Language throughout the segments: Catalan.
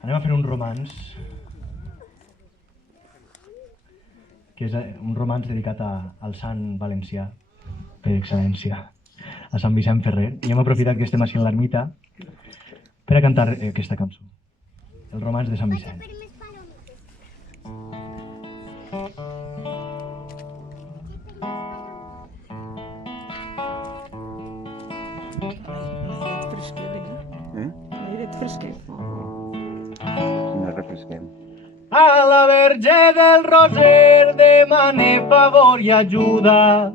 Anem a fer un romanç, que és un romanç dedicat al sant valencià, per excel·lència, a Sant Vicent Ferrer. I hem aprofitat que estem així a l'ermita per a cantar aquesta cançó, el romanç de Sant Vicent. A la Verge del Roser demane favor i ajuda,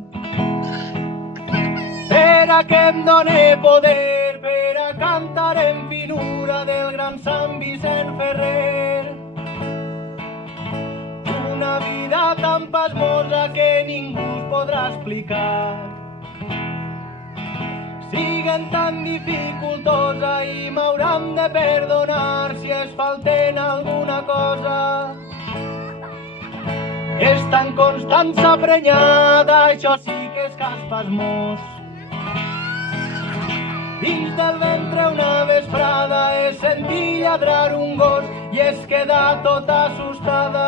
per a que em done poder, per a cantar en finura del gran Sant Vicent Ferrer. Una vida tan pasmosa que ningú us podrà explicar, siguen tan dificultosa i m'hauran de perdonar si es falten alguna cosa. És tan constant sa prenyada, això sí que és cas pasmós. Dins del ventre una vesprada es sentí lladrar un gos i es quedà tota assustada.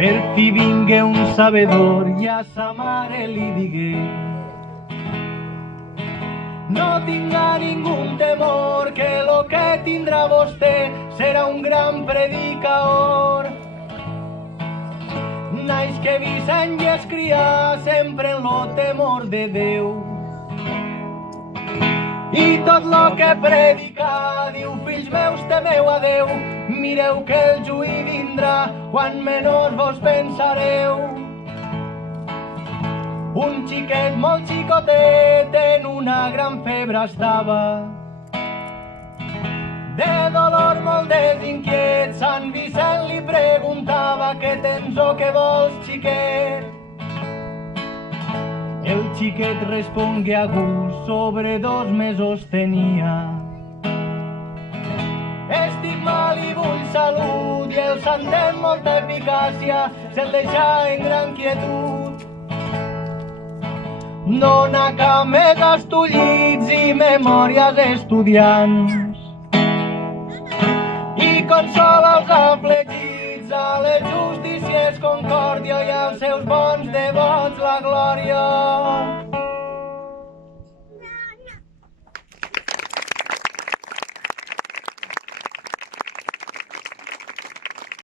Per fi vingué un sabedor i a sa mare li digué: no tinga ningú temor, que lo que tindrà vostè serà un gran predicador. Naix que Vicent i es crià sempre en lo temor de Déu, i tot lo que predica diu: fills meus, temeu a Déu, mireu que el juí vindrà quan menys vos pensareu. Un xiquet molt xicotet en una gran febre estava, de dolor molt desinquiet. Sant Vicent li preguntava: què tens o què vols, xiquet? El xiquet respongué a gust: sobre 2 mesos tenia. Estic mal i vull salut, i el sant amb molta eficàcia se'l deixà en gran quietud. Dona cames, estullits i memòries estudiants, i consola els afligits, a les justícies concòrdia i als seus bons devots la glòria.